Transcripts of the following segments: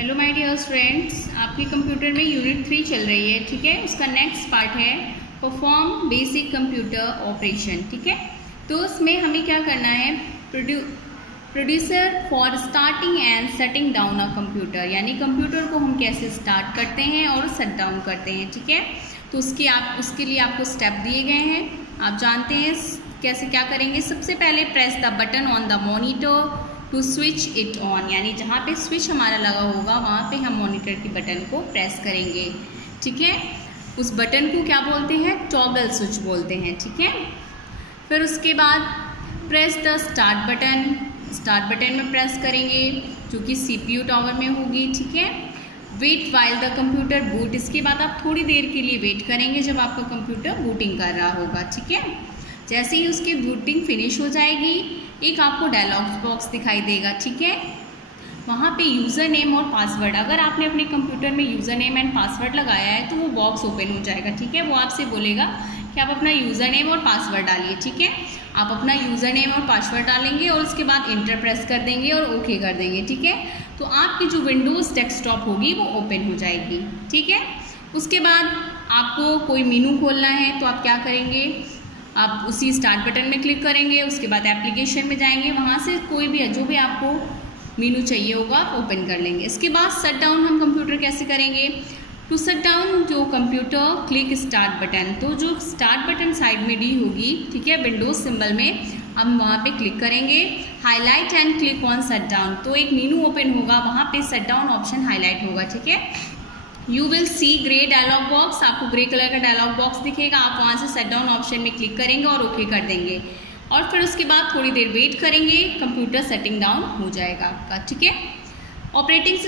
Hello my dear students, आपके computer में unit 3 चल रही है। ठीक है, उसका नेक्स्ट पार्ट है परफॉर्म बेसिक कंप्यूटर ऑपरेशन। ठीक है, तो उसमें हमें क्या करना है, producer for starting and setting down a computer, यानी कंप्यूटर को हम कैसे स्टार्ट करते हैं और शट डाउन करते हैं। ठीक है, तो उसके लिए आपको स्टेप दिए गए हैं, आप जानते हैं कैसे क्या करेंगे। सबसे पहले press the button on the monitor to switch it on, यानी जहाँ पे स्विच हमारा लगा होगा वहाँ पे हम मॉनिटर की बटन को प्रेस करेंगे। ठीक है, उस बटन को क्या बोलते हैं, टॉगल स्विच बोलते हैं। ठीक है, फिर उसके बाद प्रेस द स्टार्ट बटन में प्रेस करेंगे जो कि CPU टॉवर में होगी। ठीक है, wait while the computer boot, इसके बाद आप थोड़ी देर के लिए वेट करेंगे जब आपका कंप्यूटर बूटिंग कर रहा होगा। ठीक है, जैसे ही उसकी बूटिंग फिनिश हो जाएगी एक आपको डायलॉग बॉक्स दिखाई देगा। ठीक है, वहाँ पे यूज़र नेम और पासवर्ड, अगर आपने अपने कंप्यूटर में यूज़र नेम एंड पासवर्ड लगाया है तो वो बॉक्स ओपन हो जाएगा। ठीक है, वो आपसे बोलेगा कि आप अपना यूज़र नेम और पासवर्ड डालिए। ठीक है, आप अपना यूज़र नेम और पासवर्ड डालेंगे और उसके बाद इंटर प्रेस कर देंगे और ओके कर देंगे। ठीक है, तो आपकी जो विंडोज़ डेस्कटॉप होगी वो ओपन हो जाएगी। ठीक है, उसके बाद आपको कोई मेनू खोलना है तो आप क्या करेंगे, आप उसी स्टार्ट बटन में क्लिक करेंगे, उसके बाद एप्लीकेशन में जाएंगे, वहाँ से कोई भी जो भी आपको मेनू चाहिए होगा ओपन कर लेंगे। इसके बाद शट डाउन हम कंप्यूटर कैसे करेंगे, टू शट डाउन जो कंप्यूटर क्लिक स्टार्ट बटन, तो जो स्टार्ट बटन साइड में दी होगी, ठीक है, विंडोज सिंबल में हम वहाँ पे क्लिक करेंगे, highlight and click on shut down, तो एक मेनू ओपन होगा, वहाँ पे शट डाउन ऑप्शन हाईलाइट होगा। ठीक है, you will see grey dialog box, आपको ग्रे कलर का डायलॉग बॉक्स दिखेगा, आप वहाँ से शट डाउन ऑप्शन में क्लिक करेंगे और ओके कर देंगे और फिर उसके बाद थोड़ी देर वेट करेंगे, कंप्यूटर सेटिंग डाउन हो जाएगा आपका। ठीक है, ऑपरेटिंग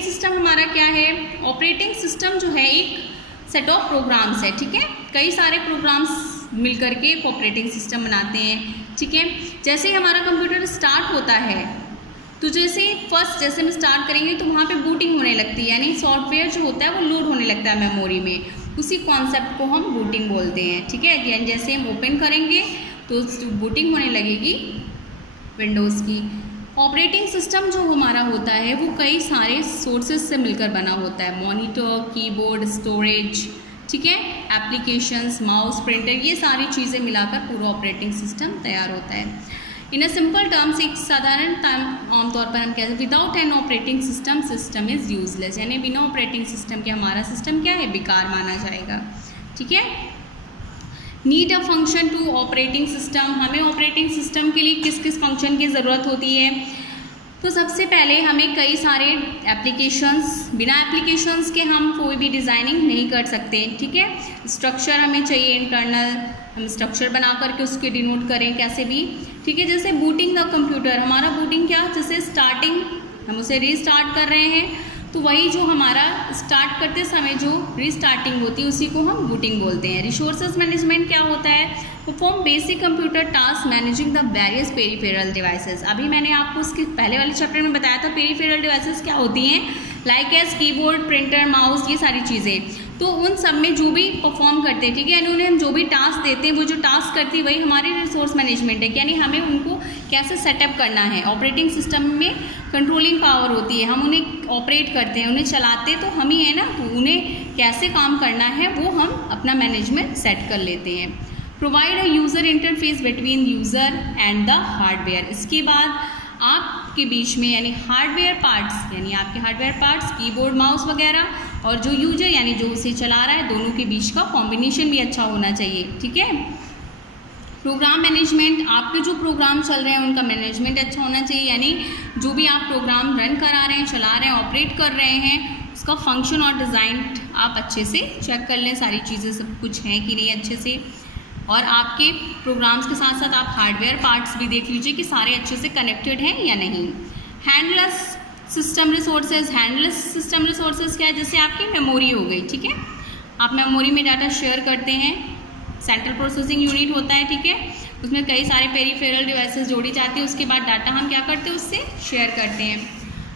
सिस्टम हमारा क्या है, ऑपरेटिंग सिस्टम जो है एक सेट ऑफ प्रोग्राम्स है। ठीक है, कई सारे प्रोग्राम्स मिल करके एक ऑपरेटिंग सिस्टम बनाते हैं। ठीक है, जैसे ही हमारा कंप्यूटर स्टार्ट होता है तो जैसे हम स्टार्ट करेंगे तो वहाँ पे बूटिंग होने लगती है, यानी सॉफ्टवेयर जो होता है वो लोड होने लगता है मेमोरी में, उसी कॉन्सेप्ट को हम बूटिंग बोलते हैं। ठीक है, यानी जैसे हम ओपन करेंगे तो बूटिंग होने लगेगी विंडोज़ की। ऑपरेटिंग सिस्टम जो हमारा होता है वो कई सारे सोर्सेज से मिलकर बना होता है, मॉनिटर, कीबोर्ड, स्टोरेज, ठीक है, एप्लीकेशंस, माउस, प्रिंटर, ये सारी चीज़ें मिलाकर पूरा ऑपरेटिंग सिस्टम तैयार होता है। इन अ सिंपल टर्म्स, एक साधारण आमतौर पर हम कहते हैं without an operating system is useless, यानी बिना ऑपरेटिंग सिस्टम के हमारा सिस्टम क्या है, बेकार माना जाएगा। ठीक है, need a function to operating system, हमें ऑपरेटिंग सिस्टम के लिए किस किस फंक्शन की ज़रूरत होती है, तो सबसे पहले हमें कई सारे एप्लीकेशंस, बिना एप्लीकेशंस के हम कोई भी डिज़ाइनिंग नहीं कर सकते। ठीक है, स्ट्रक्चर हमें चाहिए इंटरनल, हम स्ट्रक्चर बना करके उसके डिनोट करें कैसे भी। ठीक है, जैसे बूटिंग द कंप्यूटर, हमारा बूटिंग क्या, जैसे स्टार्टिंग हम उसे रीस्टार्ट कर रहे हैं तो वही जो हमारा स्टार्ट करते समय जो रीस्टार्टिंग होती है उसी को हम बूटिंग बोलते हैं। रिसोर्सेज मैनेजमेंट क्या होता है, perform basic computer task managing the various peripheral devices, अभी मैंने आपको उसके पहले वाले चैप्टर में बताया था पेरिफेरल डिवाइसेस क्या होती हैं, like as keyboard, printer, mouse, ये सारी चीज़ें, तो उन सब में जो भी परफॉर्म करते हैं, ठीक है, यानी उन्हें हम जो भी टास्क देते हैं वो जो टास्क करती है वही हमारी रिसोर्स मैनेजमेंट है, यानी हमें उनको कैसे सेटअप करना है। ऑपरेटिंग सिस्टम में कंट्रोलिंग पावर होती है, हम उन्हें ऑपरेट करते हैं, उन्हें चलाते तो हम ही है ना, तो उन्हें कैसे काम करना है वो हम अपना मैनेजमेंट सेट कर लेते हैं। Provide a user interface between user and the hardware, इसके बाद आपके बीच में यानी हार्डवेयर पार्ट्स, यानी आपके हार्डवेयर पार्ट्स, कीबोर्ड, माउस वगैरह और जो यूजर यानी जो उसे चला रहा है, दोनों के बीच का कॉम्बिनेशन भी अच्छा होना चाहिए। ठीक है, प्रोग्राम मैनेजमेंट, आपके जो प्रोग्राम चल रहे हैं उनका मैनेजमेंट अच्छा होना चाहिए, यानी जो भी आप प्रोग्राम रन करा रहे हैं, चला रहे हैं, ऑपरेट कर रहे हैं, उसका फंक्शन और डिज़ाइन आप अच्छे से चेक कर लें, सारी चीज़ें सब कुछ हैं कि नहीं अच्छे से, और आपके प्रोग्राम्स के साथ साथ आप हार्डवेयर पार्ट्स भी देख लीजिए कि सारे अच्छे से कनेक्टेड हैं या नहीं। हैंडलेस सिस्टम रिसोर्सेज, क्या है, जैसे आपकी मेमोरी हो गई। ठीक है, आप मेमोरी में डाटा शेयर करते हैं, सेंट्रल प्रोसेसिंग यूनिट होता है। ठीक है, उसमें कई सारे पेरिफेरल डिवाइसेस जोड़ी जाती है, उसके बाद डाटा हम क्या करते हैं, उससे शेयर करते हैं।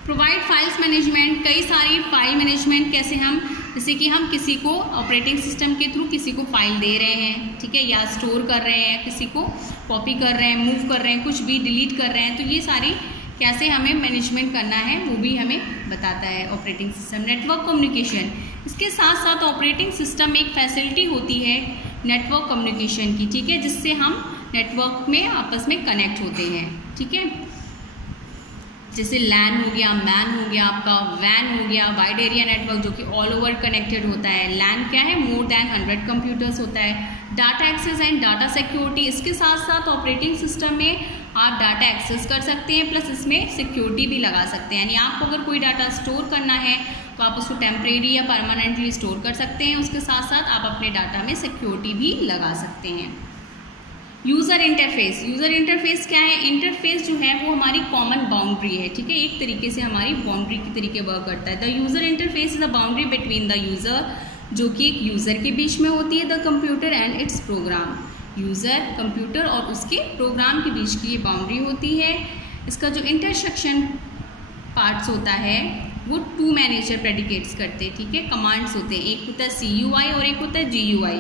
प्रोवाइड फाइल्स मैनेजमेंट, कई सारी फाइल मैनेजमेंट, कैसे हम, जैसे कि हम किसी को ऑपरेटिंग सिस्टम के थ्रू किसी को फाइल दे रहे हैं, ठीक है, या स्टोर कर रहे हैं, किसी को कॉपी कर रहे हैं, मूव कर रहे हैं, कुछ भी डिलीट कर रहे हैं, तो ये सारी कैसे हमें मैनेजमेंट करना है वो भी हमें बताता है ऑपरेटिंग सिस्टम। नेटवर्क कम्युनिकेशन, इसके साथ साथ ऑपरेटिंग सिस्टम में एक फैसिलिटी होती है नेटवर्क कम्युनिकेशन की, ठीक है, जिससे हम नेटवर्क में आपस में कनेक्ट होते हैं, ठीक है। जैसे लैन हो गया, मैन हो गया, आपका वैन हो गया, वाइड एरिया नेटवर्क जो कि ऑल ओवर कनेक्टेड होता है। लैन क्या है, मोर देन 100 कंप्यूटर्स होता है। Data access and data security, इसके साथ साथ ऑपरेटिंग सिस्टम में आप डाटा एक्सेस कर सकते हैं प्लस इसमें सिक्योरिटी भी लगा सकते हैं। यानी आपको अगर कोई डाटा स्टोर करना है तो आप उसको टेम्परेरी या परमानेंटली स्टोर कर सकते हैं। उसके साथ साथ आप अपने डाटा में सिक्योरिटी भी लगा सकते हैं। यूज़र इंटरफेस, यूज़र इंटरफेस क्या है, इंटरफेस जो है वो हमारी कॉमन बाउंड्री है, ठीक है, एक तरीके से हमारी बाउंड्री की तरीके वर्क करता है। The user interface is the boundary between the user, जो कि एक यूज़र के बीच में होती है, the computer and its program, user computer और उसके प्रोग्राम के बीच की ये बाउंड्री होती है। इसका जो इंटरसेक्शन पार्ट्स होता है वो टू मैनेजर प्रेडिकेट्स करते हैं, ठीक है, कमांड्स होते हैं, एक होता है CUI और एक होता है GUI।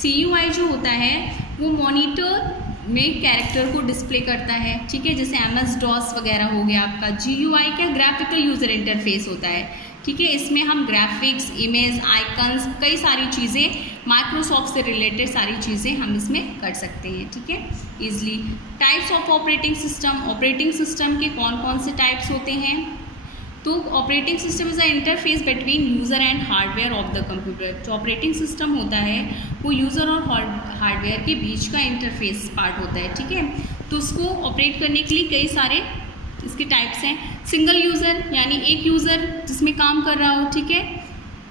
CUI जो होता है वो मॉनिटर में कैरेक्टर को डिस्प्ले करता है, ठीक है, जैसे MS-DOS वगैरह हो गया आपका। GUI क्या, ग्राफिकल यूज़र इंटरफेस होता है, ठीक है, इसमें हम ग्राफिक्स, इमेज, आइकन्स, कई सारी चीज़ें माइक्रोसॉफ्ट से रिलेटेड सारी चीज़ें हम इसमें कर सकते हैं, ठीक है, easily. Types of operating system, operating system के कौन कौन से टाइप्स होते हैं, तो operating system is a interface between user and hardware of the computer. जो ऑपरेटिंग सिस्टम होता है वो यूज़र और हार्डवेयर के बीच का इंटरफेस पार्ट होता है, ठीक है। तो उसको ऑपरेट करने के लिए कई सारे इसके टाइप्स हैं। सिंगल यूज़र यानी एक यूज़र जिसमें काम कर रहा हो, ठीक है,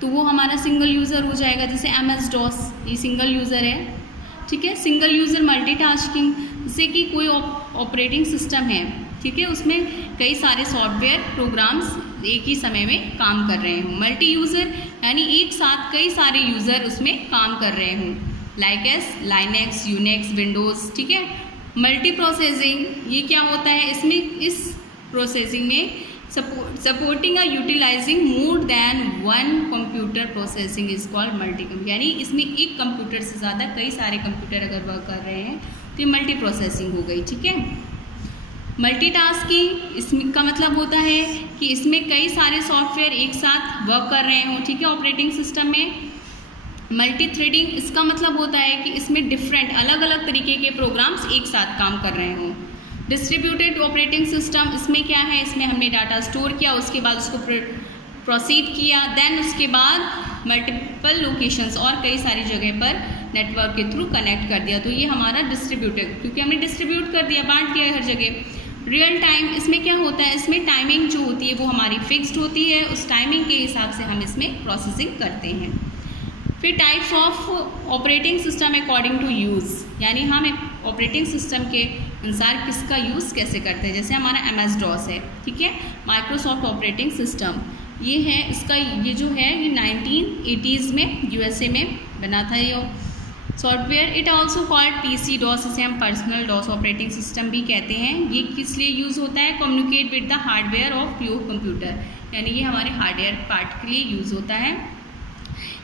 तो वो हमारा सिंगल यूज़र हो जाएगा, जैसे MS-DOS ये सिंगल यूज़र है, ठीक है। सिंगल यूज़र मल्टीटास्किंग, जैसे कि कोई ऑपरेटिंग सिस्टम है, ठीक है, उसमें कई सारे सॉफ्टवेयर प्रोग्राम्स एक ही समय में काम कर रहे हों। मल्टी यूज़र यानी एक साथ कई सारे यूज़र उसमें काम कर रहे हों, like S Linux, Unix, Windows, ठीक है। मल्टी प्रोसेसिंग, ये क्या होता है, इसमें इस प्रोसेसिंग में सपोर्टिंग और utilising more than one computer processing is called multi, यानी इसमें एक कंप्यूटर से ज़्यादा कई सारे कंप्यूटर अगर वर्क कर रहे हैं तो ये मल्टी प्रोसेसिंग हो गई, ठीक है। मल्टीटास्किंग, इसका मतलब होता है कि इसमें कई सारे सॉफ्टवेयर एक साथ वर्क कर रहे हों, ठीक है, ऑपरेटिंग सिस्टम में। मल्टी थ्रेडिंग, इसका मतलब होता है कि इसमें डिफरेंट अलग अलग तरीके के प्रोग्राम्स एक साथ काम कर रहे हों। डिस्ट्रीब्यूटेड ऑपरेटिंग सिस्टम, इसमें क्या है, इसमें हमने डाटा स्टोर किया, उसके बाद उसको प्रोसीड किया, देन उसके बाद मल्टीपल लोकेशंस और कई सारी जगह पर नेटवर्क के थ्रू कनेक्ट कर दिया, तो ये हमारा डिस्ट्रीब्यूटेड, क्योंकि हमने डिस्ट्रीब्यूट कर दिया, बांट दिया हर जगह। रियल टाइम, इसमें क्या होता है, इसमें टाइमिंग जो होती है वो हमारी फिक्स्ड होती है, उस टाइमिंग के हिसाब से हम इसमें प्रोसेसिंग करते हैं। फिर types of operating system according to use, यानी हम ऑपरेटिंग सिस्टम के अनुसार किसका यूज़ कैसे करते हैं। जैसे हमारा MS-DOS है, ठीक है, माइक्रोसॉफ्ट ऑपरेटिंग सिस्टम ये है, इसका ये जो है ये 1980s में USA में बना था ये software. It also called PC-DOS, इसे हम पर्सनल डॉस ऑपरेटिंग सिस्टम भी कहते हैं। ये किस लिए यूज़ होता है, communicate with the hardware of your computer, यानी ये हमारे हार्डवेयर पार्ट के लिए यूज़ होता है।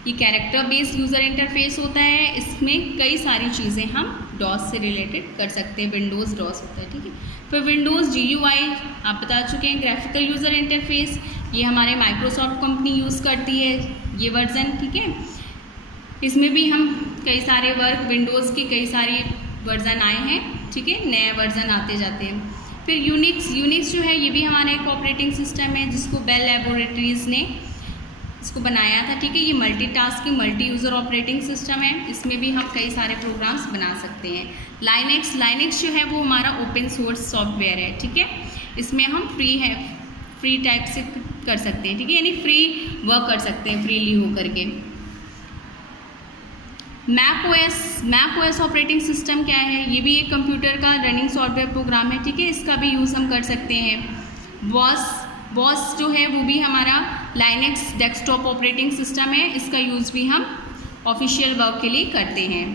ये कैरेक्टर बेस्ड यूज़र इंटरफेस होता है, इसमें कई सारी चीज़ें हम डॉस से रिलेटेड कर सकते हैं, विंडोज़ डॉस होता है, ठीक है। फिर विंडोज़ GUI आप बता चुके हैं, ग्राफिकल यूज़र इंटरफेस, ये हमारे माइक्रोसॉफ्ट कंपनी यूज़ करती है ये वर्जन, ठीक है। इसमें भी हम कई सारे वर्क, विंडोज़ के कई सारे वर्जन आए हैं, ठीक है, नए वर्जन आते जाते हैं। फिर यूनिक्स जो है ये भी हमारा एक ऑपरेटिंग सिस्टम है जिसको बेल लैबोरेटरीज ने इसको बनाया था, ठीक है। ये multitasking multi user operating system है, इसमें भी हम कई सारे प्रोग्राम्स बना सकते हैं। लाइनेक्स जो है वो हमारा ओपन सोर्स सॉफ्टवेयर है, ठीक है, इसमें हम फ्री टाइप से कर सकते हैं, ठीक है, यानी फ्री वर्क कर सकते हैं फ्रीली हो करके। मैक ओएस ऑपरेटिंग सिस्टम क्या है, ये भी एक कंप्यूटर का रनिंग सॉफ्टवेयर प्रोग्राम है, ठीक है, इसका भी यूज़ हम कर सकते हैं। बॉस जो है वो भी हमारा लाइनेक्स डेस्कटॉप ऑपरेटिंग सिस्टम है, इसका यूज़ भी हम ऑफिशियल वर्क के लिए करते हैं।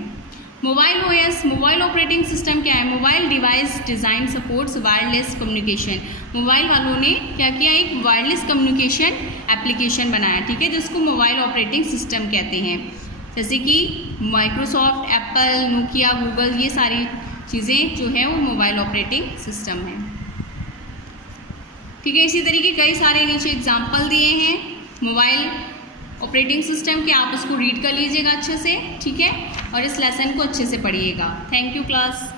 मोबाइल ऑपरेटिंग सिस्टम क्या है, mobile device design supports wireless communication. Mobile वालों ने क्या किया, एक वायरलेस कम्युनिकेशन एप्लीकेशन बनाया, ठीक है, जिसको मोबाइल ऑपरेटिंग सिस्टम कहते हैं। जैसे कि माइक्रोसॉफ्ट, एप्पल, नोकिया, गूगल, ये सारी चीज़ें जो है वो मोबाइल ऑपरेटिंग सिस्टम है। ठीक है। इसी तरीके कई सारे नीचे एग्जाम्पल दिए हैं मोबाइल ऑपरेटिंग सिस्टम के, आप उसको रीड कर लीजिएगा अच्छे से, ठीक है, और इस लेसन को अच्छे से पढ़िएगा। Thank you class.